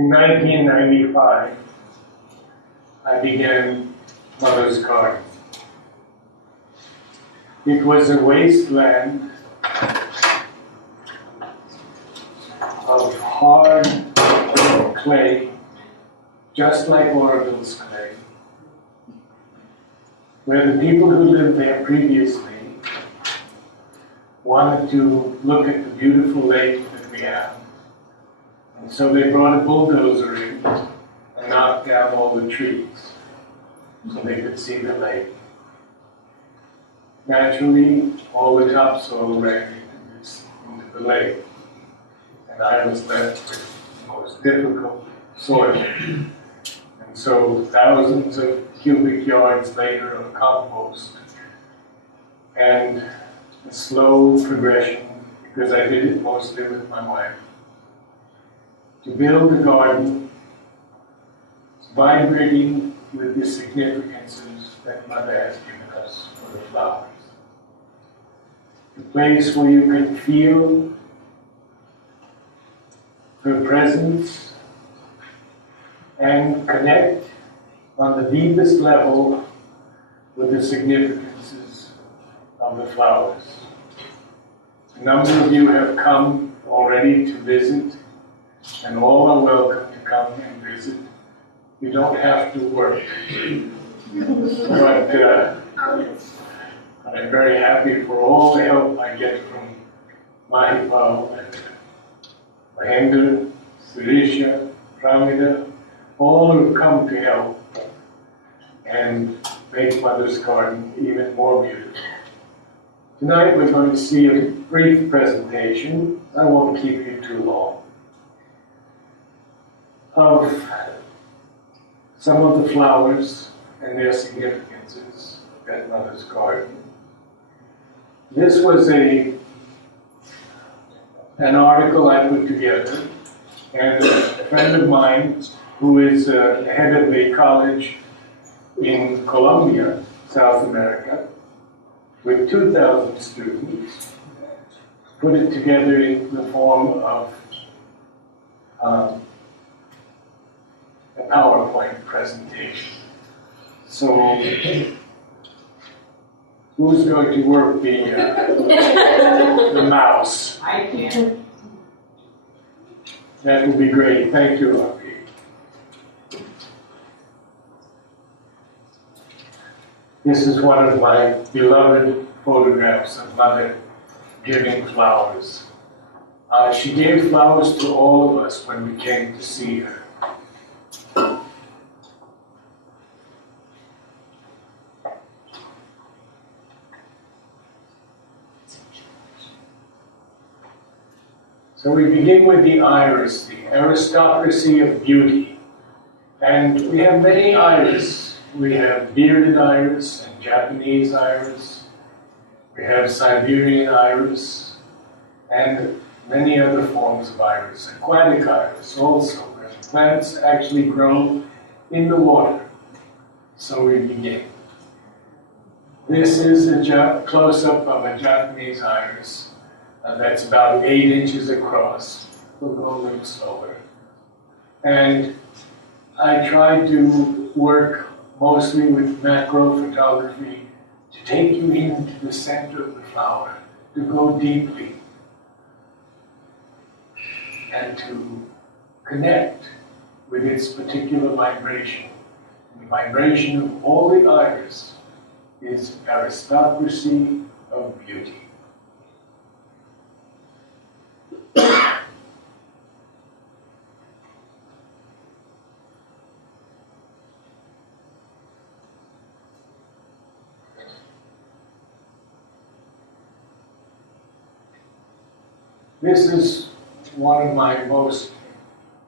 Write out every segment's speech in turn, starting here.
In 1995, I began Mother's Garden. It was a wasteland of hard clay, just like Aurobindo's clay, where the people who lived there previously wanted to look at the beautiful lake that we have. And so they brought a bulldozer in and knocked down all the trees so they could see the lake. Naturally, all the topsoil ran into the lake, and I was left with the most difficult soil. And so thousands of cubic yards later of compost, and a slow progression, because I did it mostly with my wife, to build a garden vibrating with the significances that Mother has given us for the flowers. A place where you can feel her presence and connect on the deepest level with the significances of the flowers. A number of you have come already to visit, and all are welcome to come and visit. You don't have to work. But I'm very happy for all the help I get from Mahipal and Mahendra, Sirisha, Pramida, all who have come to help and make Mother's Garden even more beautiful. Tonight we're going to see a brief presentation. I won't keep you too long. Of some of the flowers and their significances at Mother's Garden. This was an article I put together, and a friend of mine who is head of a college in Colombia, South America, with 2,000 students, put it together in the form of a PowerPoint presentation. So, who's going to work the mouse? I can. That would be great. Thank you, Rocky. This is one of my beloved photographs of Mother giving flowers. She gave flowers to all of us when we came to see her. So we begin with the iris, the aristocracy of beauty. And we have many iris. We have bearded iris and Japanese iris. We have Siberian iris and many other forms of iris. Aquatic iris also, where plants actually grow in the water. So we begin. This is a close-up of a Japanese iris. That's about 8 inches across. We'll go a little slower. And I tried to work mostly with macro photography to take you into the center of the flower, to go deeply, and to connect with its particular vibration. The vibration of all the iris is aristocracy of beauty. This is one of my most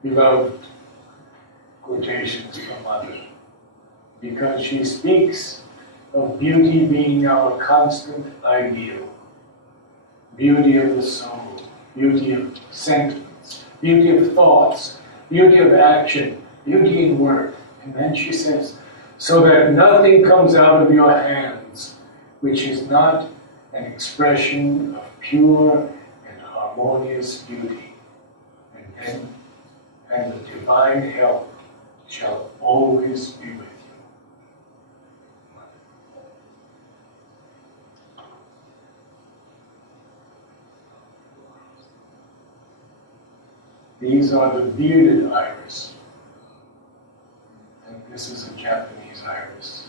beloved quotations from Mother, because she speaks of beauty being our constant ideal, beauty of the soul, beauty of sentiments, beauty of thoughts, beauty of action, beauty in work. And then she says, so that nothing comes out of your hands which is not an expression of pure and harmonious beauty. And then and the divine help shall always be with you. These are the bearded iris, and this is a Japanese iris.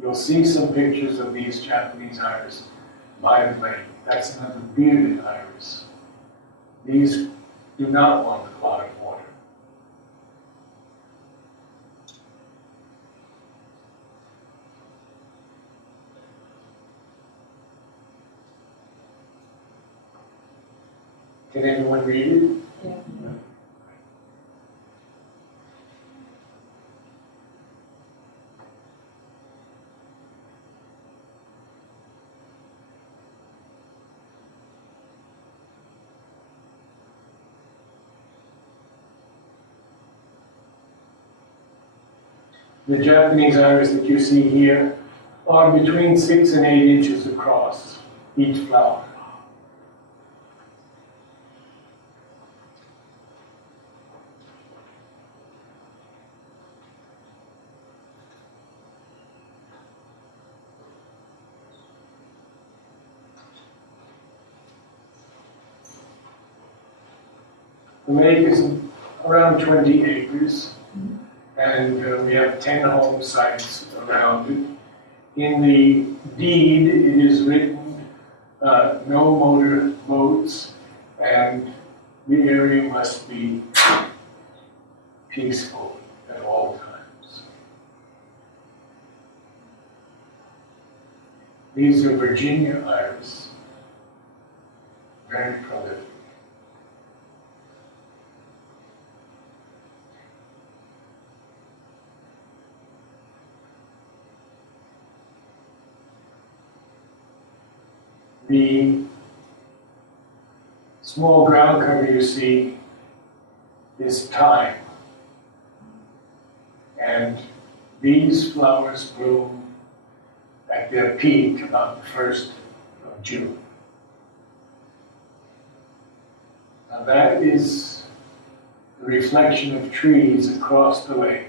You'll see some pictures of these Japanese iris by the lake. That's another bearded iris. These do not want the cloud of water. Can anyone read it? Yeah. The Japanese iris that you see here are between 6 and 8 inches across each flower. The lake is around 20 acres, and we have 10 home sites around it. In the deed, it is written, no motor boats, and the area must be peaceful at all times. These are Virginia iris, very prolific. The small ground cover you see is thyme, and these flowers bloom at their peak about the 1st of June. Now that is the reflection of trees across the lake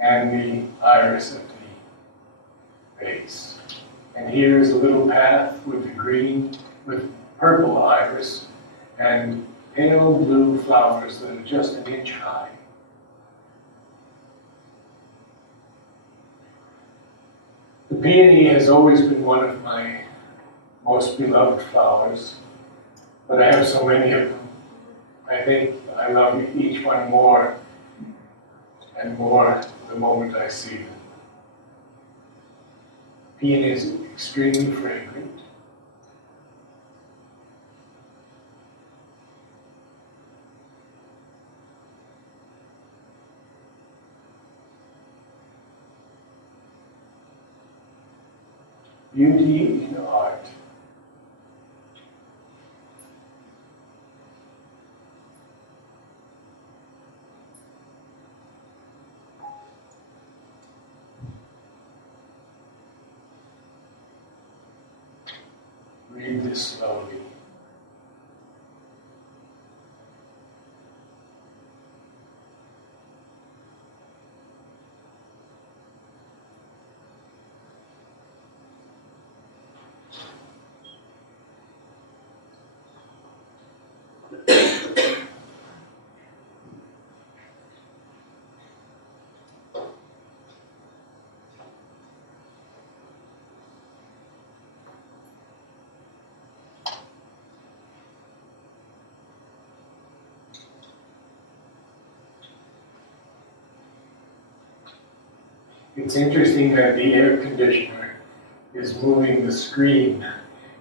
and the iris at the base. And here is a little path with purple iris and pale blue flowers that are just an inch high. The peony has always been one of my most beloved flowers, but I have so many of them. I think I love each one more and more the moment I see them. Peony is extremely fragrant. Beauty in art. Read this slowly. It's interesting that the air conditioner is moving the screen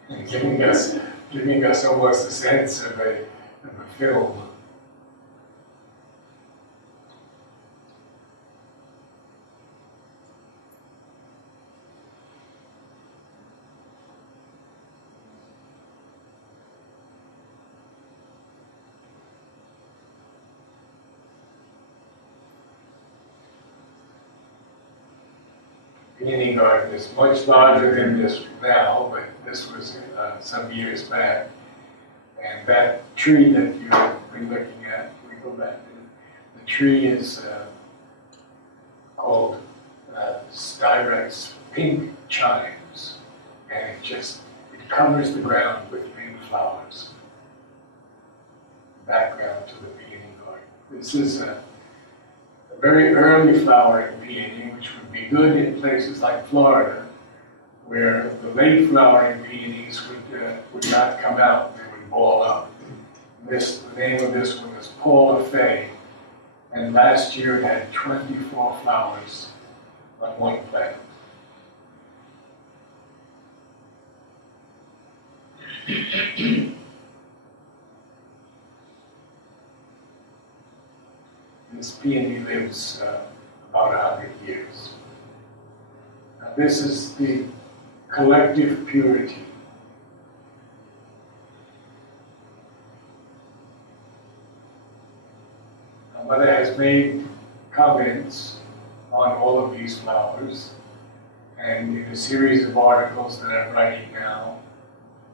and giving us almost a sense of a film. Peony garden is much larger than this now, but this was some years back. And that tree that you're we're looking at. We go back. The tree is called Styrex pink chimes, and it covers the ground with green flowers. Background to the peony garden. This is a very early flowering peony, which would be good in places like Florida, where the late flowering peonies would not come out, they would ball up. The name of this one is Paula Fay, and last year it had 24 flowers on one plant. This peony lives about 100 years. Now, this is the collective purity. My mother has made comments on all of these flowers, and in a series of articles that I'm writing now,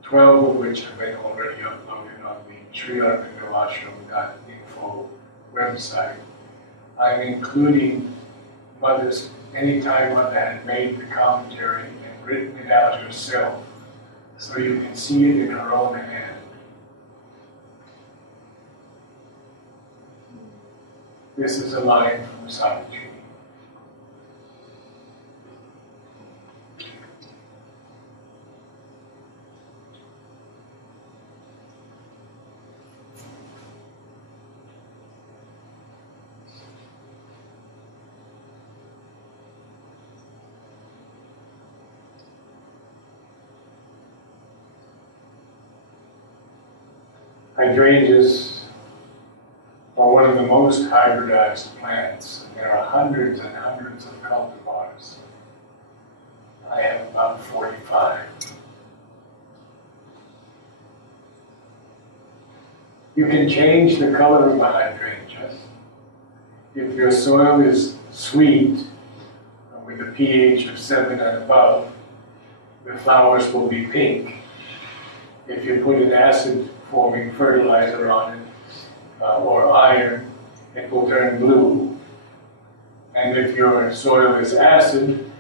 12 of which have been already uploaded on the Aurobindo.info website, I'm including anytime Mother had made the commentary and written it out herself, so you can see it in her own hand. This is a line from Savitri. Hydrangeas are one of the most hybridized plants. There are hundreds and hundreds of cultivars. I have about 45. You can change the color of a hydrangea. If your soil is sweet, with a pH of 7 and above, the flowers will be pink. If you put an acid-forming fertilizer on it, or iron, it will turn blue. And if your soil is acid,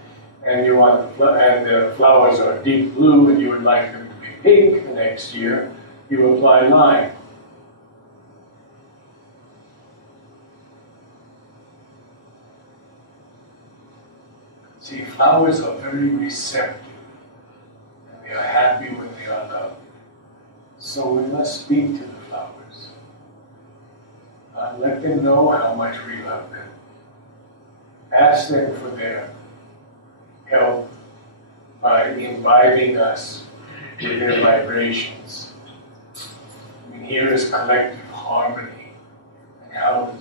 and the flowers are deep blue, and you would like them to be pink the next year, you apply lime. See, flowers are very receptive, and they are happy when they are loved. So we must speak to the flowers. Let them know how much we love them. Ask them for their help by imbibing us with their vibrations. I mean, here is collective harmony, and how,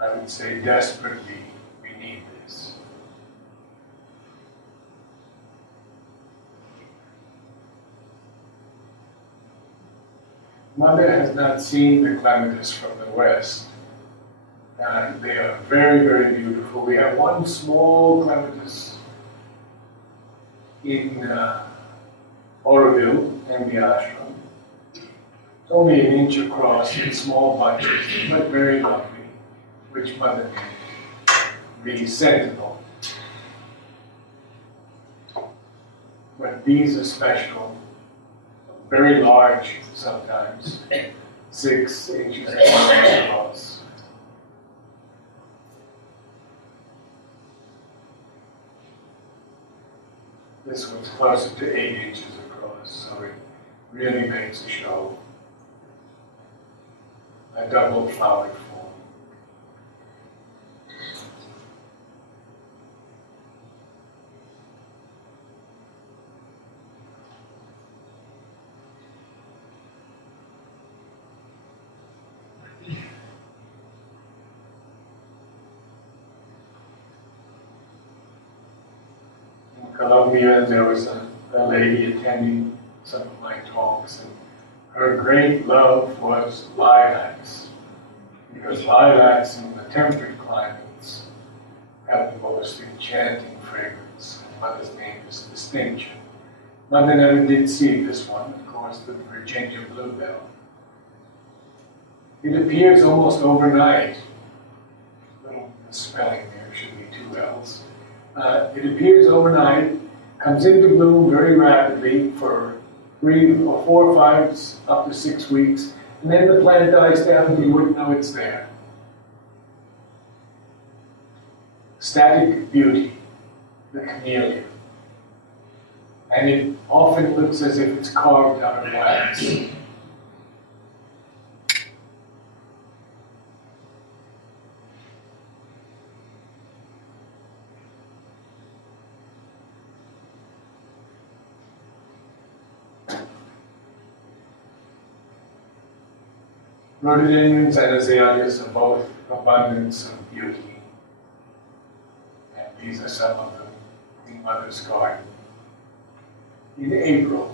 I would say, desperately we need this. Mother has not seen the Clematis from the west. They are very, very beautiful. We have one small Clematis in Aurobindo in the ashram. It's only an inch across in small bunches, but very lovely, which Mother named the Sentinel. But these are special. Very large sometimes, 6 inches across. This one's closer to 8 inches across, so it really makes a show. A double flowered form. Colombia, there was a lady attending some of my talks, and her great love was lilacs, because lilacs in the temperate climates have the most enchanting fragrance. And Mother's name is Distinction. Mother never did see this one, of course, the Virginia bluebell. It appears almost overnight. Little spelling there, should be two L's. It appears overnight, comes into bloom very rapidly for 3 or 4 or 5, up to 6 weeks, and then the plant dies down and you wouldn't know it's there. Static beauty, the camellia. And it often looks as if it's carved out of wax. Rhododendrons and azaleas are both abundance of beauty. And these are some of them in Mother's garden. In April,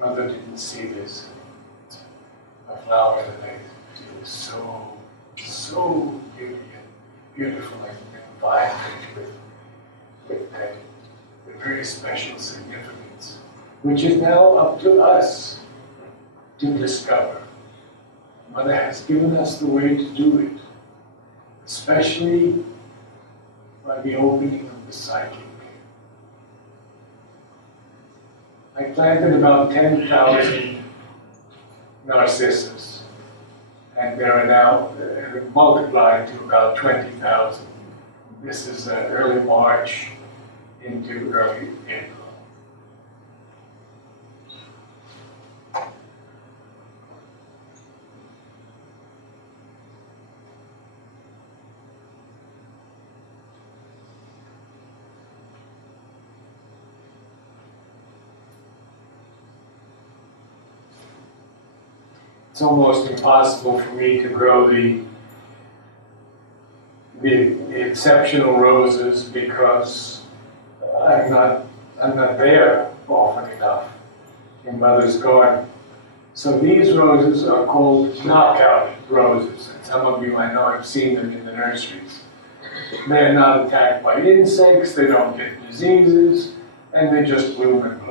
Mother didn't see this. A flower that I feel is so beautiful and vibrant with that very special significance, which is now up to us to discover. Mother has given us the way to do it, especially by the opening of the psychic. I planted about 10,000 narcissus, and there are now multiplied to about 20,000. This is early March into early April. It's almost impossible for me to grow the exceptional roses because I'm not there often enough in Mother's garden. So these roses are called knockout roses, and some of you, I know, I've seen them in the nurseries. They're not attacked by insects, they don't get diseases, and they just bloom and bloom.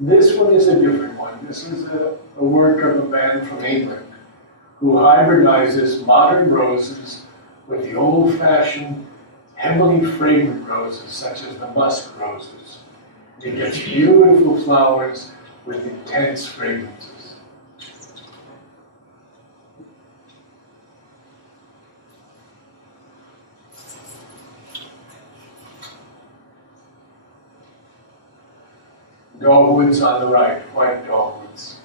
This one is a different one. This is a work of a man from England who hybridizes modern roses with the old-fashioned, heavily fragrant roses, such as the musk roses. He gets beautiful flowers with intense fragrances. Dogwoods on the right, white dogwoods.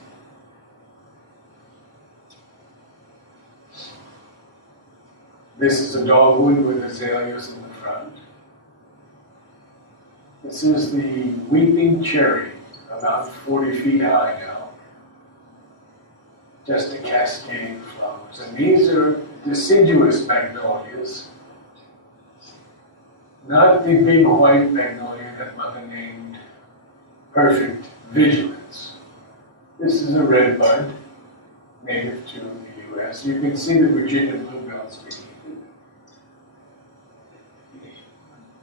This is a dogwood with azaleas in the front. This is the weeping cherry, about 40 feet high now. Just a cascade of flowers. And these are deciduous magnolias, not the big white magnolia that Mother named Perfect Vigilance. This is a red bud, native to the U.S. You can see the Virginia bluebells beneath it.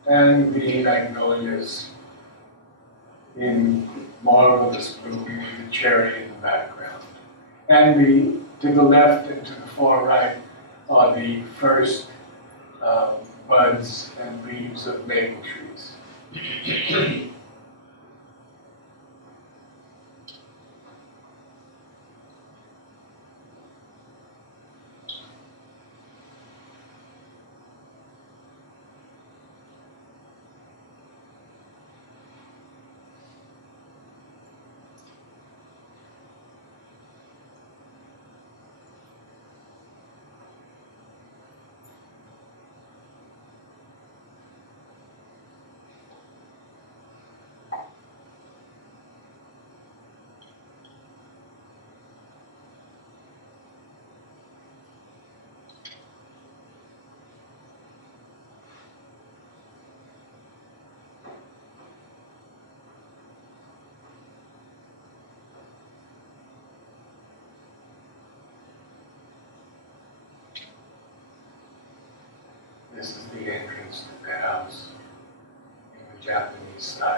And the magnolias in marvelous bloom with the cherry in the background. And to the left and to the far right are the first buds and leaves of maple trees. this is the entrance to the house in the Japanese style.